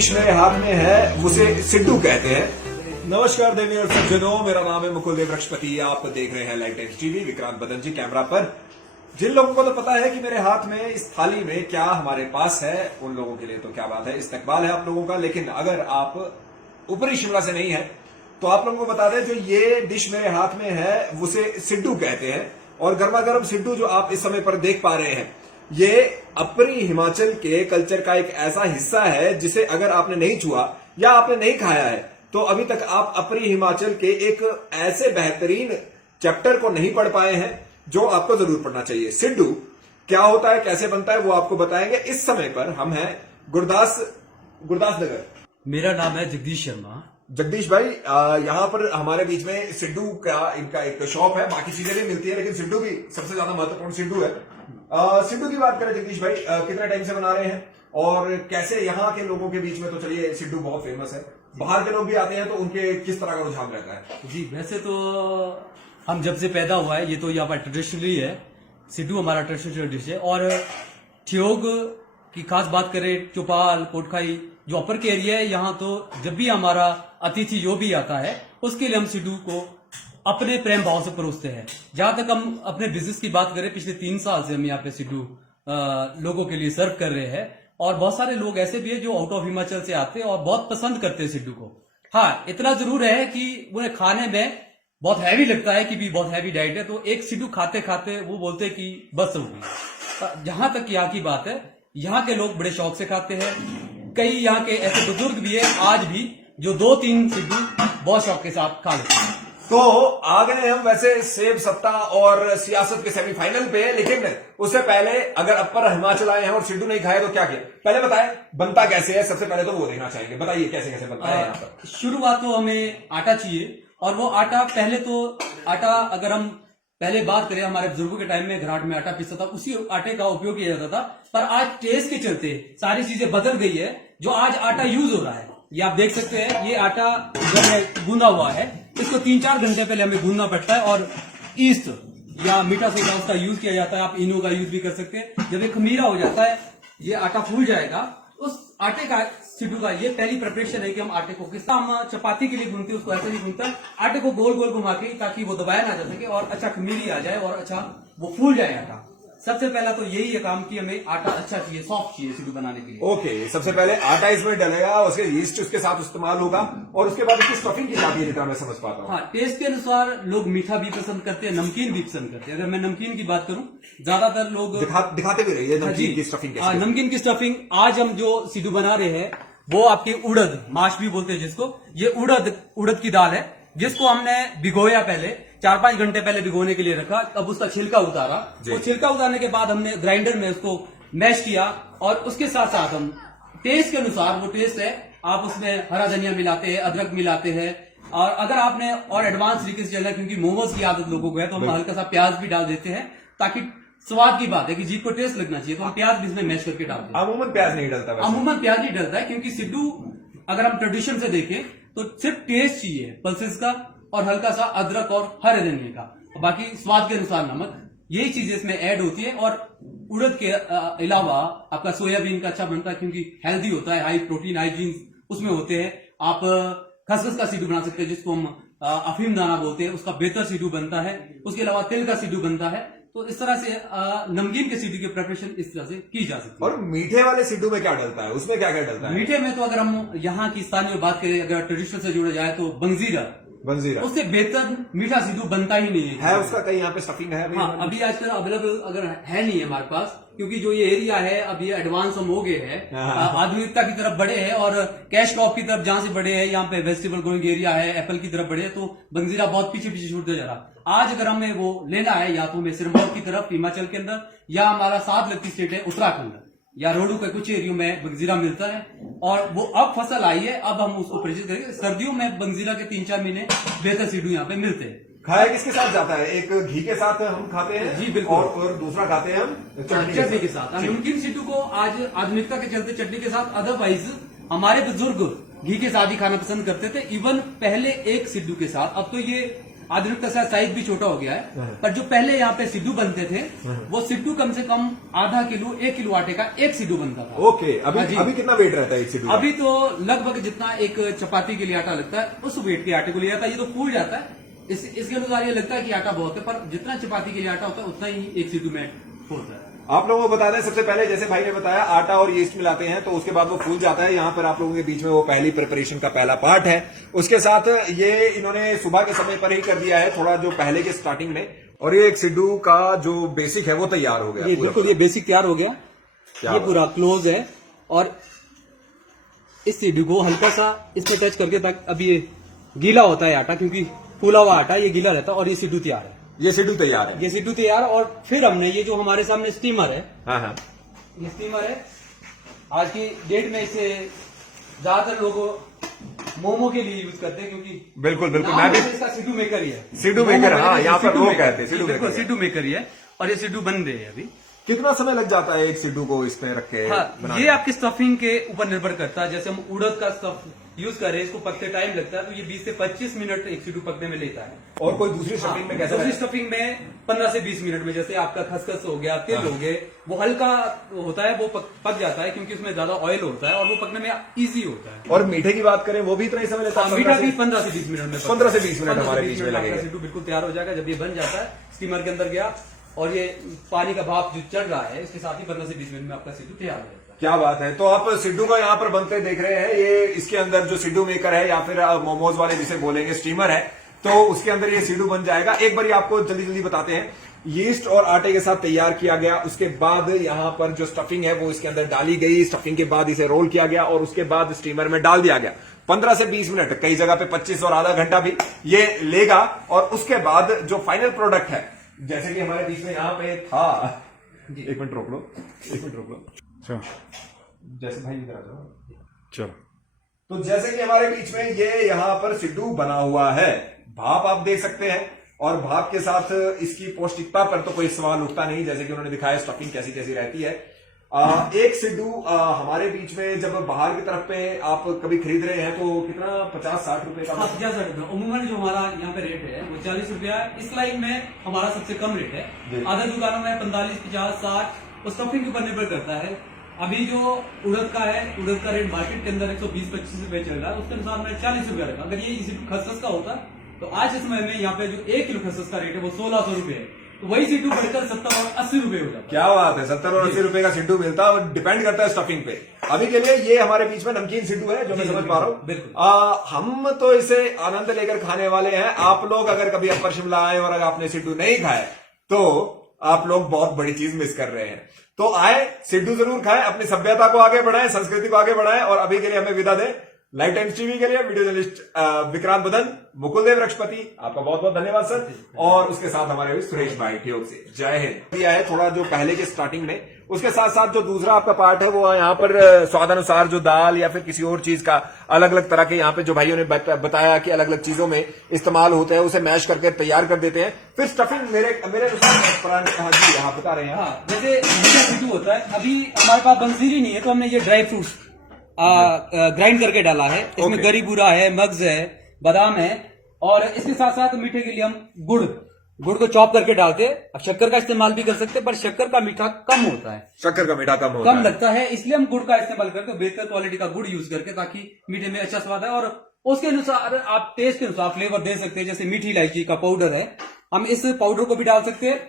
Dish मेरे हाथ में है उसे सिड्डू कहते हैं। नमस्कार देवी और सज्जनों, मेरा नाम है मुकुल देव रक्षपति। आप देख रहे हैं लाइट एंड टीवी। विक्रांत बदन जी कैमरा पर। जिन लोगों को तो पता है कि मेरे हाथ में इस थाली में क्या हमारे पास है, उन लोगों के लिए तो क्या बात है, इस्तकबाल है आप लोगों का। लेकिन अगर आप ऊपरी शिमला से नहीं है तो आप लोगों को बता दें, जो ये डिश मेरे हाथ में है उसे सिड्डू कहते हैं। और गर्मा गर्म सिड्डू जो आप इस समय पर देख पा रहे हैं, ये अपरी हिमाचल के कल्चर का एक ऐसा हिस्सा है जिसे अगर आपने नहीं छुआ या आपने नहीं खाया है तो अभी तक आप अपरी हिमाचल के एक ऐसे बेहतरीन चैप्टर को नहीं पढ़ पाए हैं जो आपको जरूर पढ़ना चाहिए। सिड्डू क्या होता है, कैसे बनता है, वो आपको बताएंगे। इस समय पर हम हैं गुरदास नगर। मेरा नाम है जगदीश शर्मा। जगदीश भाई, यहाँ पर हमारे बीच में सिड्डू का इनका एक शॉप है। बाकी चीजें भी मिलती है लेकिन सिड्डू भी सबसे ज्यादा महत्वपूर्ण सिड्डू है। सिड्डू की बात करें जगदीश भाई, कितने टाइम से बना रहे हैं और कैसे यहाँ के लोगों के बीच में, तो चलिए सिड्डू बहुत फेमस है, बाहर के लोग भी आते हैं तो उनके किस तरह का रुझान रहता है? जी, वैसे तो हम जब से पैदा हुआ है, ये तो यहाँ पर ट्रेडिशनली है। सिड्डू हमारा ट्रेडिशनल डिश है। और ठियोग की खास बात करें, चौपाल, कोटखाई जो अपर के एरिया है, यहाँ तो जब भी हमारा अतिथि जो भी आता है उसके लिए हम सिड्डू को अपने प्रेम भाव से परोसते हैं। जहां तक हम अपने बिजनेस की बात करें, पिछले 3 साल से हम यहाँ पे सिड्डू लोगों के लिए सर्व कर रहे हैं। और बहुत सारे लोग ऐसे भी है जो आउट ऑफ हिमाचल से आते हैं और बहुत पसंद करते हैं सिड्डू को। हाँ, इतना जरूर है कि उन्हें खाने में बहुत हैवी लगता है कि भी बहुत हैवी डाइट है, तो एक सिड्डू खाते खाते वो बोलते हैं कि बस हो गई। जहां तक यहाँ की बात है, यहाँ के लोग बड़े शौक से खाते हैं। कई यहाँ के ऐसे बुजुर्ग भी है आज भी जो 2-3 सिड्डू बहुत शौक के साथ खा लेते हैं। तो आ गए हम वैसे सेब सत्ता और सियासत के सेमीफाइनल पे, लेकिन उससे पहले अगर अपर हिमाचल आए हैं और सिड्डू नहीं खाए तो क्या किया, पहले बताए बनता कैसे है। सबसे पहले तो वो देखना चाहेंगे, बताइए कैसे कैसे बनता है यहाँ पर। शुरुआत तो हमें आटा चाहिए। और वो आटा पहले तो आटा अगर हम पहले बात करें, हमारे बुजुर्गों के टाइम में घराट में आटा पीसता था, उसी आटे का उपयोग किया जाता था। पर आज टेस्ट के चलते सारी चीजें बदल गई है। जो आज आटा यूज हो रहा है, ये आप देख सकते हैं, ये आटा जो है गूंदा हुआ है, इसको 3-4 घंटे पहले हमें गूंदना पड़ता है। और ईस्ट या मीठा सोडा उसका यूज किया जाता है। आप इनो का यूज भी कर सकते हैं। जब ये खमीरा हो जाता है, ये आटा फूल जाएगा, उस आटे का सिड्डू का ये पहली प्रिपरेशन है कि हम आटे को किस तरह हम चपाती के लिए गूंथते हैं, उसको ऐसे नहीं गूंथता। आटे को गोल गोल घुमा के, ताकि वो दबाया ना जा सके और अच्छा खमीरी आ जाए और अच्छा वो फूल जाए आटा। सबसे पहला तो यही है काम कि हमें आटा अच्छा चाहिए, सॉफ्ट चाहिए सिड्डू बनाने के लिए। ओके, सबसे पहले आटा इसमें डलेगा, उसके यीस्ट उसके साथ इस्तेमाल होगा और उसके बाद उसकी स्टफिंग की जाती है, जितना मैं समझ पाता हूँ। हाँ, टेस्ट के अनुसार लोग मीठा भी पसंद करते हैं, नमकीन भी पसंद करते हैं। अगर मैं नमकीन की बात करूं, ज्यादातर लोग दिखाते भी रहिए नमकीन की स्टफिंग कैसे। नमकीन की स्टफिंग आज हम जो सिड्डू बना रहे हैं वो आपकी उड़द माश भी बोलते हैं जिसको। ये उड़द की दाल है जिसको हमने भिगोया, पहले 4-5 घंटे पहले भिगोने के लिए रखा। अब उसका छिलका उतारा। वो छिलका उतारने के बाद हमने ग्राइंडर में उसको मैश किया। और उसके साथ साथ हम टेस्ट के अनुसार, वो टेस्ट है, आप उसमें हरा धनिया मिलाते हैं, अदरक मिलाते हैं। और अगर आपने और एडवांस तरीके से चलना है, क्योंकि मोमोज की आदत लोगों को है, तो हम हल्का सा प्याज भी डाल देते हैं, ताकि स्वाद की बात है कि जीभ को टेस्ट लगना चाहिए, तो हम प्याज भी इसमें मैश करके डालते हैं। अमूमन प्याज नहीं डलता वैसे। अमूमन प्याज नहीं डलता है, क्योंकि सिड्डू अगर हम ट्रेडिशन से देखें तो सिर्फ टेस्ट चाहिए पल्सेस का और हल्का सा अदरक और हरे धनिये का, और बाकी स्वाद के अनुसार नमक, यही चीजें इसमें ऐड होती है। और उड़द के अलावा आपका सोयाबीन का अच्छा बनता है, क्योंकि हेल्दी होता है, हाई प्रोटीन, हाई जीन्स उसमें होते हैं। आप खसखस का सिड्डू बना सकते हैं, जिसको हम अफीम दाना बोलते हैं, उसका बेहतर सिड्डू बनता है। उसके अलावा तिल का सिड्डू बनता है। तो इस तरह से नमकीन के सिड्डू की प्रिपरेशन इस तरह से की जा सकती है। और मीठे वाले सिड्डू में क्या डलता है, उसमें क्या क्या डलता है? मीठे में तो अगर हम यहाँ की स्थानीय बात करें, अगर ट्रेडिशन से जुड़ा जाए तो बंजीरा, उससे बेहतर मीठा सिड्डू बनता ही नहीं है। उसका कहीं यहाँ पे स्टफिंग है? हाँ, अभी आजकल अवेलेबल अगर है नहीं है हमारे पास, क्योंकि जो ये एरिया है अब ये एडवांस हम हो गए हैं, आधुनिकता की तरफ बढ़े हैं और कैश क्रॉप की तरफ जहां से बढ़े हैं, यहाँ पे वेजिटेबल ग्रोइंग एरिया है, एप्पल की तरफ बढ़े, तो बंजीरा बहुत पीछे पीछे छूटते जा रहा। आज अगर हमें वो लेना है, या तो हमें सिरमौर की तरफ हिमाचल के अंदर, या हमारा साथ लगती स्टेट है उत्तराखंड या रोडू के कुछ एरियो में बंजीरा मिलता है। और वो अब फसल आई है, अब हम उसको परचेज करेंगे। सर्दियों में बंजीरा के 3-4 महीने बेहतर सिड्डू यहाँ पे मिलते हैं। खाया किसके साथ जाता है? एक घी के साथ हम खाते हैं जी बिल्कुल, और दूसरा खाते हैं हम चटनी के साथ। नमकीन सिड्डू को आज आधुनिकता के चलते चटनी के साथ, अदरवाइज हमारे बुजुर्ग घी के साथ ही खाना पसंद करते थे। इवन पहले एक सिड्डू के साथ, अब तो ये आधुनिकता से साइज भी छोटा हो गया है। पर जो पहले यहाँ पे सिड्डू बनते थे वो सिड्डू कम से कम आधा किलो 1 किलो आटे का एक सिड्डू बनता था। ओके, अभी कितना वेट रहता है एक सिड्डू? अभी तो लगभग जितना एक चपाती के लिए आटा लगता है उस वेट के आटे को लिया जाता है। ये तो फूल जाता है, इसके अनुसार ये लगता है कि आटा बहुत है, पर जितना चपाती के लिए आटा होता है उतना ही एक सिड्डू में होता है। आप लोगों को बता दें, सबसे पहले जैसे भाई ने बताया आटा और यीस्ट मिलाते हैं तो उसके बाद वो फूल जाता है। यहाँ पर आप लोगों के बीच में वो पहली प्रिपरेशन का पहला पार्ट है। उसके साथ ये इन्होंने सुबह के समय पर ही कर दिया है, थोड़ा जो पहले के स्टार्टिंग में। और ये एक सिड्डू का जो बेसिक है वो तैयार हो गया। ये बिल्कुल ये बेसिक तैयार हो गया, ये पूरा क्लोज है। और इस सिड्डू को हल्का सा इसमें टच करके तक अब ये गीला होता है आटा, क्योंकि फूला हुआ आटा ये गीला रहता है। और ये सिड्डू तैयार है, ये सिड्डू तैयार है, ये सिड्डू तैयार। और फिर हमने ये जो हमारे सामने स्टीमर है, हाँ, ये स्टीमर है। आज की डेट में इसे ज्यादातर लोग मोमो के लिए यूज करते हैं, क्योंकि बिल्कुल बिल्कुल, नाम मैं भी इसका सिड्डू मेकर ही है। सिड्डू मेकर, हाँ, यहाँ पर लोग कहते हैं सिड्डू बिल्कुल मेकर। सिड्डू मेकर ही है। और ये सिड्डू बन रहे हैं अभी। कितना समय लग जाता है एक सिड्डू को इसमें रख के हाँ, बनाने ये आपकी स्टफिंग के ऊपर निर्भर करता है। जैसे हम उड़द का स्टफ यूज कर रहे हैं, इसको पकते टाइम लगता है, तो ये 20 से 25 मिनट एक सिड्डू पकने में लेता है। और कोई दूसरी स्टफिंग में कैसा दूसरी है? स्टफिंग में 15 से 20 मिनट में, जैसे आपका खसखस हो गया, तिल हो गए, वो हल्का होता है, वो पक जाता है, क्योंकि उसमें ज्यादा ऑयल होता है और वो पकने में इजी होता है। और मीठे की बात करें वो भी इतना ही समय लेता है? मीठा भी 15 से 20 मिनट में 15 से 20 मिनट हमारे बीच में लगेगा। सिड्डू बिल्कुल तैयार हो जाएगा। जब ये बन जाता है, स्टीमर के अंदर गया और ये पानी का भाप जो चढ़ रहा है, इसके साथ ही 15 से 20 मिनट में आपका सिड्डू तैयार हो जाता है। क्या बात है। तो आप सिड्डू का यहाँ पर बनते देख रहे हैं। ये इसके अंदर जो सिड्डू मेकर है या फिर मोमोज वाले जिसे बोलेंगे स्टीमर है, तो उसके अंदर ये सिड्डू बन जाएगा। एक बार आपको जल्दी जल्दी बताते हैं। यीस्ट और आटे के साथ तैयार किया गया, उसके बाद यहाँ पर जो स्टफिंग है वो इसके अंदर डाली गई। स्टफिंग के बाद इसे रोल किया गया और उसके बाद स्टीमर में डाल दिया गया। 15 से 20 मिनट, कई जगह पे 25 और आधा घंटा भी ये लेगा। और उसके बाद जो फाइनल प्रोडक्ट है, जैसे कि हमारे बीच में यहाँ पे था, एक मिनट रोक लो, एक मिनट रोक लो। अच्छा, जैसे भाई इधर आ जाओ, चलो। तो जैसे कि हमारे बीच में ये यहाँ पर सिड्डू बना हुआ है, भाप आप देख सकते हैं। और भाप के साथ इसकी पौष्टिकता पर तो कोई सवाल उठता नहीं, जैसे कि उन्होंने दिखाया स्टफिंग कैसी कैसी रहती है। एक सिड्डू हमारे बीच में जब बाहर की तरफ पे आप कभी खरीद रहे हैं तो कितना 50-60 रुपए का? 50-60 रुपए उमूमन जो हमारा यहाँ पे रेट है वो 40 रुपया है। इस लाइन में हमारा सबसे कम रेट है। आधा दुकानों में 45, 50, 60 और स्टफिंग के ऊपर निर्भर करता है। अभी जो उड़द का है, उड़द का रेट मार्केट के अंदर 120-25 रुपए चल रहा है, उसके अनुसार मैंने 40 रुपया रखा। अगर ये इसी खसखस का होता तो आज इस समय में यहाँ पे जो 1 किलो खसखस का रेट है वो 1600 रुपए है, तो वही सिड्डू बढ़कर 70 और 80 रुपए हो जाता है। क्या बात है, 70 और 80 रुपए का सिड्डू मिलता है और डिपेंड करता है स्टफिंग पे। अभी के लिए ये हमारे बीच में नमकीन सिड्डू है जो मैं समझ पा रहा हूँ। बिल्कुल। हम तो इसे आनंद लेकर खाने वाले हैं। आप लोग अगर कभी अपर शिमला आए और अगर आपने सिड्डू नहीं खाए तो आप लोग बहुत बड़ी चीज मिस कर रहे हैं। तो आए, सिड्डू जरूर खाएं, अपनी सभ्यता को आगे बढ़ाएं, संस्कृति को आगे बढ़ाएं। और अभी के लिए हमें विदा दें। लाइव टाइम्स टीवी के लिए वीडियो जर्नलिस्ट विक्रांत बदन, मुकुलदेव रक्षपति, आपका बहुत बहुत धन्यवाद सर। और उसके साथ हमारे सुरेश भाई ठियोग से जय हिंद। दिया है थोड़ा जो पहले के स्टार्टिंग में, उसके साथ साथ जो दूसरा आपका पार्ट है वो यहाँ पर स्वादानुसार जो दाल या फिर किसी और चीज का अलग अलग तरह के यहाँ पे जो भाइयों ने बताया कि अलग अलग चीजों में इस्तेमाल होते हैं, उसे मैश करके तैयार कर देते हैं। फिर स्टफिंग मेरे जी यहाँ बता रहे हैं। हाँ, जैसे मीठा सिड्डू होता है, अभी हमारे पास बंसीरी नहीं है तो हमने ये ड्राई फ्रूट्स ग्राइंड करके डाला है। इसमें गरी बूरा है, मग्ज है, बादाम है। और इसके साथ साथ मीठे के लिए हम गुड़ को चॉप करके डालते हैं। अब शक्कर का इस्तेमाल भी कर सकते हैं, पर शक्कर का मीठा कम होता है, शक्कर का मीठा कम लगता है, इसलिए हम गुड़ का इस्तेमाल करते हैं, बेहतर क्वालिटी का गुड़ यूज करके, ताकि मीठे में अच्छा स्वाद है। और उसके अनुसार आप टेस्ट के अनुसार फ्लेवर दे सकते हैं। जैसे मीठी इलायची का पाउडर है, हम इस पाउडर को भी डाल सकते हैं।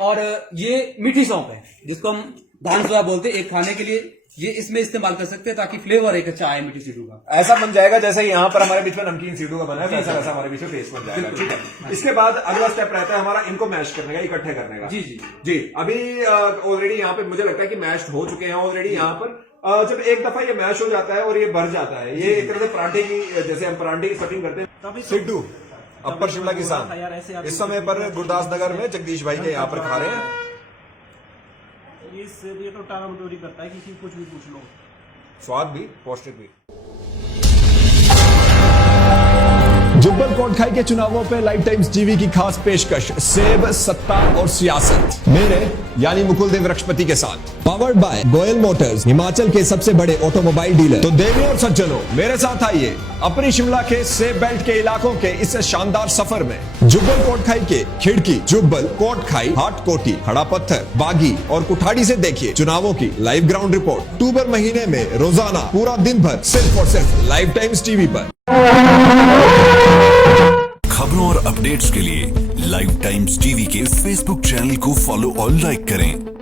और ये मीठी सौंफ है जिसको हम धान सोया बोलते हैं, एक खाने के लिए ये इसमें इस्तेमाल कर सकते हैं, ताकि फ्लेवर एक अच्छा आए मीठी सिड्डू का। ऐसा बन जाएगा जैसे यहाँ पर हमारे बीच में नमकीन सिड्डू का बना है, वैसा वैसा हमारे बीच में टेस्ट बन जाएगा। ठीक है, इसके बाद अगला स्टेप रहता है हमारा इनको मैश करने का, इकट्ठे करने का। जी जी जी, अभी ऑलरेडी यहाँ पे मुझे लगता है कि मैश हो चुके हैं ऑलरेडी। यहाँ पर जब एक दफा ये मैश हो जाता है और ये भर जाता है, ये एक तरह से पराठे की, जैसे हम पराठे की स्टफिंग करते हैं। सिड्डू अपर शिमला किसान इस समय पर गुरदास नगर में जगदीश भाई के यहाँ पर खा रहे हैं। ये तो टाना बटोरी करता है, किसी कुछ भी पूछ लो। स्वाद भी, पौष्टिक भी। जुब्बल कोटखाई के चुनावों पे लाइव टाइम्स टीवी की खास पेशकश, सेब, सत्ता और सियासत, मेरे यानी मुकुल देव रक्षपति के साथ। Powered by Goyal Motors, Himachal के सबसे बड़े ऑटोमोबाइल डीलर। तो देवी और सज्जनों, मेरे साथ आइए अपनी शिमला के सेब बेल्ट के इलाकों के इस शानदार सफर में। जुब्बल कोटखाई के खिड़की, जुब्बल, कोटखाई, हाट कोटी, खड़ा पत्थर, बागी और कुठाड़ी से देखिए चुनावों की लाइव ग्राउंड रिपोर्ट। अक्टूबर महीने में रोजाना पूरा दिन भर सिर्फ और सिर्फ लाइव टाइम्स टीवी पर। खबरों और अपडेट्स के लिए लाइव टाइम्स टीवी के फेसबुक चैनल को फॉलो और लाइक करें।